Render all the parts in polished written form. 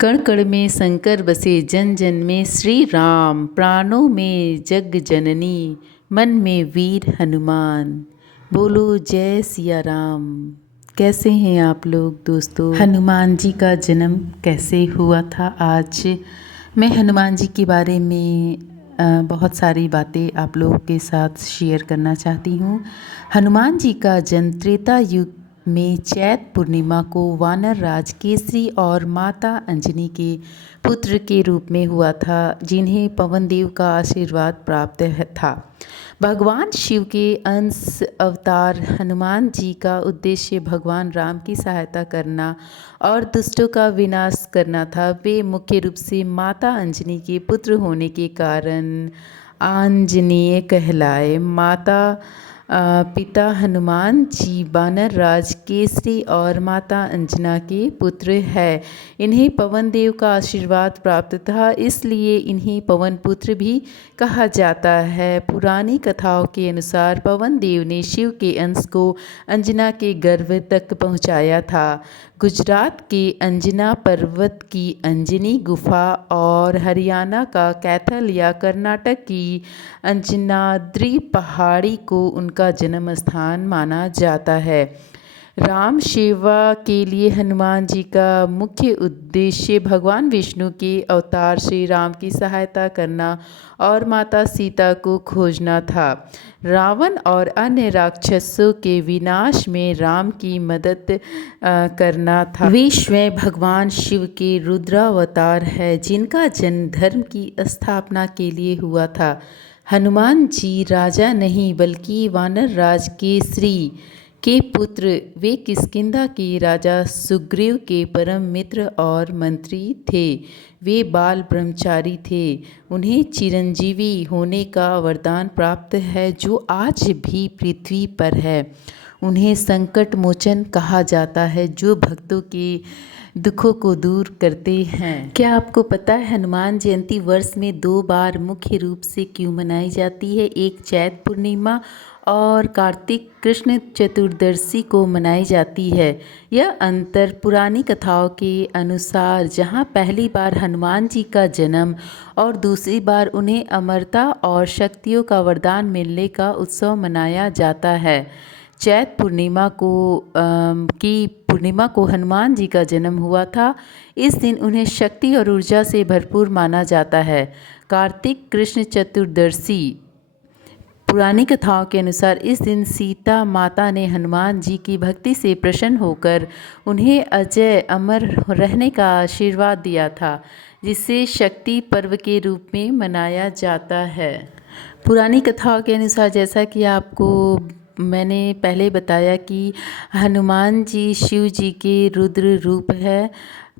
कण कण में शंकर बसे, जन जन में श्री राम। प्राणों में जग जननी, मन में वीर हनुमान। बोलो जय सिया राम। कैसे हैं आप लोग दोस्तों? हनुमान जी का जन्म कैसे हुआ था? आज मैं हनुमान जी के बारे में बहुत सारी बातें आप लोगों के साथ शेयर करना चाहती हूँ। हनुमान जी का जन्म त्रेता युग में चैत पूर्णिमा को वानर राज केसरी और माता अंजनी के पुत्र के रूप में हुआ था, जिन्हें पवन देव का आशीर्वाद प्राप्त था। भगवान शिव के अंश अवतार हनुमान जी का उद्देश्य भगवान राम की सहायता करना और दुष्टों का विनाश करना था। वे मुख्य रूप से माता अंजनी के पुत्र होने के कारण आंजनेय कहलाए। पिता हनुमान जी वानर राज केसरी और माता अंजना के पुत्र हैं। इन्हें पवन देव का आशीर्वाद प्राप्त था, इसलिए इन्हें पवन पुत्र भी कहा जाता है। पुरानी कथाओं के अनुसार पवन देव ने शिव के अंश को अंजना के गर्भ तक पहुंचाया था। गुजरात के अंजना पर्वत की अंजनी गुफा और हरियाणा का कैथल या कर्नाटक की अंजनाद्री पहाड़ी को उनका जन्म स्थान माना जाता है। राम सेवा के लिए हनुमान जी का मुख्य उद्देश्य भगवान विष्णु के अवतार श्री राम की सहायता करना और माता सीता को खोजना था। रावण और अन्य राक्षसों के विनाश में राम की मदद करना था। वे स्वयं भगवान शिव के रुद्रावतार है, जिनका जन्म धर्म की स्थापना के लिए हुआ था। हनुमान जी राजा नहीं बल्कि वानर राज केसरी के पुत्र। वे किष्किंधा के राजा सुग्रीव के परम मित्र और मंत्री थे। वे बाल ब्रह्मचारी थे। उन्हें चिरंजीवी होने का वरदान प्राप्त है, जो आज भी पृथ्वी पर है। उन्हें संकट मोचन कहा जाता है, जो भक्तों के दुखों को दूर करते हैं। क्या आपको पता है हनुमान जयंती वर्ष में 2 बार मुख्य रूप से क्यों मनाई जाती है? एक चैत पूर्णिमा और कार्तिक कृष्ण चतुर्दशी को मनाई जाती है। यह अंतर पुरानी कथाओं के अनुसार, जहां पहली बार हनुमान जी का जन्म और दूसरी बार उन्हें अमरता और शक्तियों का वरदान मिलने का उत्सव मनाया जाता है। चैत पूर्णिमा को हनुमान जी का जन्म हुआ था। इस दिन उन्हें शक्ति और ऊर्जा से भरपूर माना जाता है। कार्तिक कृष्ण चतुर्दशी पुरानी कथाओं के अनुसार इस दिन सीता माता ने हनुमान जी की भक्ति से प्रसन्न होकर उन्हें अजय अमर रहने का आशीर्वाद दिया था, जिसे शक्ति पर्व के रूप में मनाया जाता है। पुरानी कथाओं के अनुसार, जैसा कि आपको मैंने पहले बताया कि हनुमान जी शिव जी के रुद्र रूप है,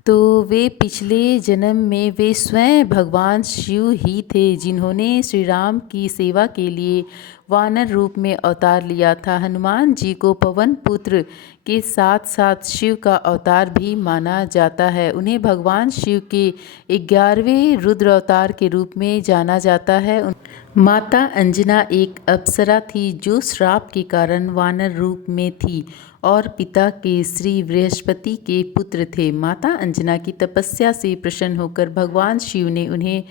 तो वे पिछले जन्म में वे स्वयं भगवान शिव ही थे, जिन्होंने श्री राम की सेवा के लिए वानर रूप में अवतार लिया था। हनुमान जी को पवन पुत्र के साथ साथ शिव का अवतार भी माना जाता है। उन्हें भगवान शिव के 11वें रुद्र अवतार के रूप में जाना जाता है। माता अंजना एक अप्सरा थी, जो श्राप के कारण वानर रूप में थी और पिता के श्री बृहस्पति के पुत्र थे। माता अंजना की तपस्या से प्रसन्न होकर भगवान शिव ने उन्हें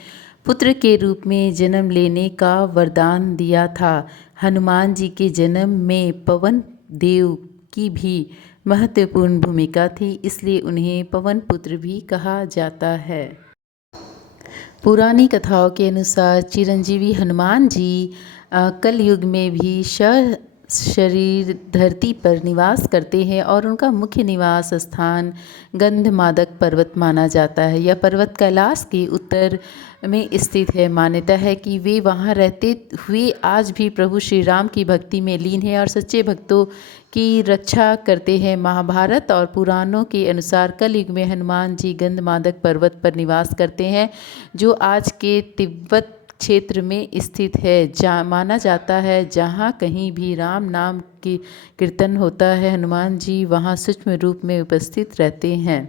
पुत्र के रूप में जन्म लेने का वरदान दिया था। हनुमान जी के जन्म में पवन देव की भी महत्वपूर्ण भूमिका थी, इसलिए उन्हें पवन पुत्र भी कहा जाता है। पुरानी कथाओं के अनुसार चिरंजीवी हनुमान जी कलयुग में भी शरीर धरती पर निवास करते हैं और उनका मुख्य निवास स्थान गंधमादक पर्वत माना जाता है। यह पर्वत कैलाश के उत्तर में स्थित है। मान्यता है कि वे वहां रहते हुए आज भी प्रभु श्री राम की भक्ति में लीन है और सच्चे भक्तों की रक्षा करते हैं। महाभारत और पुराणों के अनुसार कलयुग में हनुमान जी गंधमादक पर्वत पर निवास करते हैं, जो आज के तिब्बत क्षेत्र में स्थित है। माना जाता है जहाँ कहीं भी राम नाम की कीर्तन होता है, हनुमान जी वहाँ सूक्ष्म रूप में उपस्थित रहते हैं।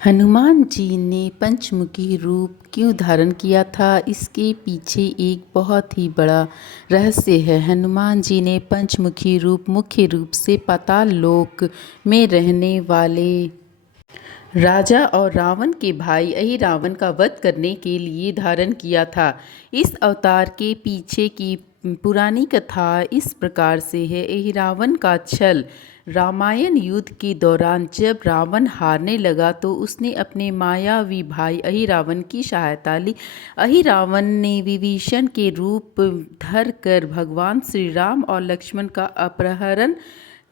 हनुमान जी ने पंचमुखी रूप क्यों धारण किया था? इसके पीछे एक बहुत ही बड़ा रहस्य है। हनुमान जी ने पंचमुखी रूप मुख्य रूप से पाताल लोक में रहने वाले राजा और रावण के भाई अहिरावण का वध करने के लिए धारण किया था। इस अवतार के पीछे की पुरानी कथा इस प्रकार से है। अहिरावण का छल। रामायण युद्ध के दौरान जब रावण हारने लगा तो उसने अपने मायावी भाई अहिरावण की सहायता ली। अहिरावण ने विभीषण के रूप धर कर भगवान श्री राम और लक्ष्मण का अपहरण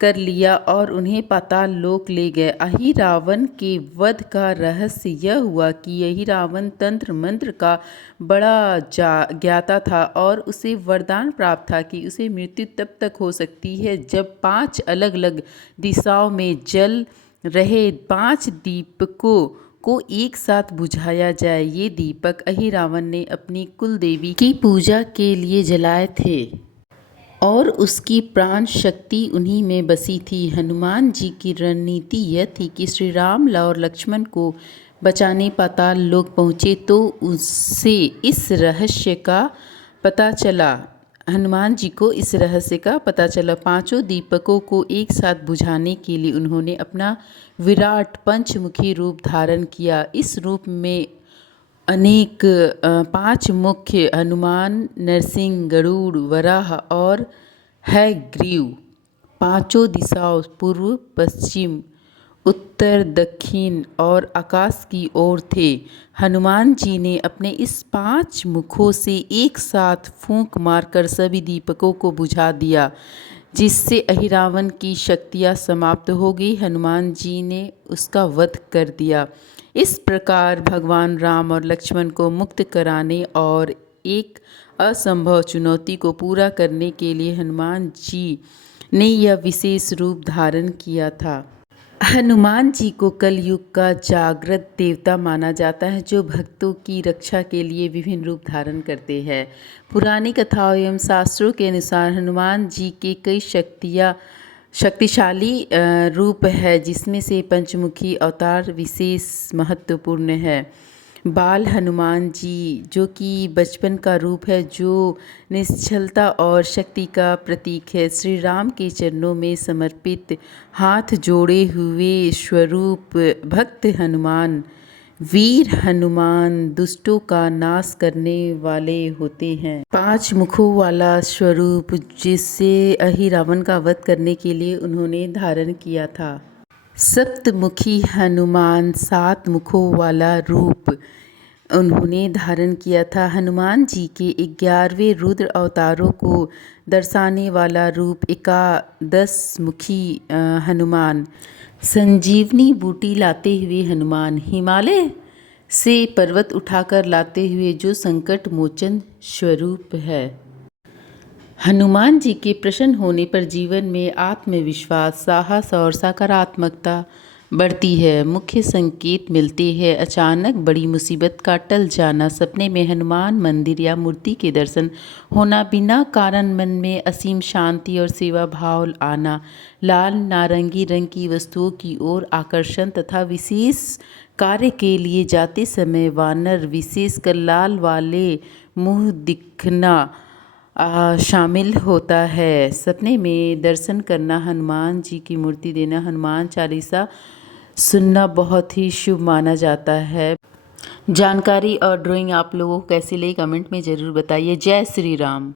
कर लिया और उन्हें पाताल लोक ले गए। अहिरावण के वध का रहस्य यह हुआ कि अहिरावण तंत्र मंत्र का बड़ा ज्ञाता था और उसे वरदान प्राप्त था कि उसे मृत्यु तब तक हो सकती है जब 5 अलग अलग दिशाओं में जल रहे 5 दीपकों को एक साथ बुझाया जाए। ये दीपक अहिरावण ने अपनी कुल देवी की पूजा के लिए जलाए थे और उसकी प्राण शक्ति उन्हीं में बसी थी। हनुमान जी की रणनीति यह थी कि श्री राम और लक्ष्मण को बचाने पाताल लोक पहुँचे तो उससे इस रहस्य का पता चला। हनुमान जी को इस रहस्य का पता चला। 5 दीपकों को एक साथ बुझाने के लिए उन्होंने अपना विराट पंचमुखी रूप धारण किया। इस रूप में अनेक 5 मुख्य हनुमान, नरसिंह, गरुड़, वराह और हयग्रीव 5 दिशाओं पूर्व, पश्चिम, उत्तर, दक्षिण और आकाश की ओर थे। हनुमान जी ने अपने इस 5 मुखों से एक साथ फूंक मारकर सभी दीपकों को बुझा दिया, जिससे अहिरावण की शक्तियाँ समाप्त हो गई। हनुमान जी ने उसका वध कर दिया। इस प्रकार भगवान राम और लक्ष्मण को मुक्त कराने और एक असंभव चुनौती को पूरा करने के लिए हनुमान जी ने यह विशेष रूप धारण किया था। हनुमान जी को कलयुग का जागृत देवता माना जाता है, जो भक्तों की रक्षा के लिए विभिन्न रूप धारण करते हैं। पुरानी कथाओं एवं शास्त्रों के अनुसार हनुमान जी के कई शक्तिशाली रूप है, जिसमें से पंचमुखी अवतार विशेष महत्वपूर्ण है। बाल हनुमान जी, जो कि बचपन का रूप है, जो निश्चलता और शक्ति का प्रतीक है। श्री राम के चरणों में समर्पित हाथ जोड़े हुए स्वरूप भक्त हनुमान, वीर हनुमान दुष्टों का नाश करने वाले होते हैं। 5 मुखों वाला स्वरूप जिससे अहिरावण का वध करने के लिए उन्होंने धारण किया था। सप्तमुखी हनुमान 7 मुखों वाला रूप उन्होंने धारण किया था। हनुमान जी के 11वें रुद्र अवतारों को दर्शाने वाला रूप 11 मुखी हनुमान। संजीवनी बूटी लाते हुए हनुमान, हिमालय से पर्वत उठाकर लाते हुए जो संकट मोचन स्वरूप है। हनुमान जी के प्रसन्न होने पर जीवन में आत्मविश्वास, साहस और सकारात्मकता बढ़ती है। मुख्य संकेत मिलते हैं: अचानक बड़ी मुसीबत का टल जाना, सपने में हनुमान मंदिर या मूर्ति के दर्शन होना, बिना कारण मन में असीम शांति और सेवा भाव आना, लाल नारंगी रंग की वस्तुओं की ओर आकर्षण तथा विशेष कार्य के लिए जाते समय वानर, विशेषकर लाल वाले मुंह दिखना शामिल होता है। सपने में दर्शन करना, हनुमान जी की मूर्ति देना, हनुमान चालीसा सुनना बहुत ही शुभ माना जाता है। जानकारी और ड्राइंग आप लोगों को कैसी लगी कमेंट में ज़रूर बताइए। जय श्री राम।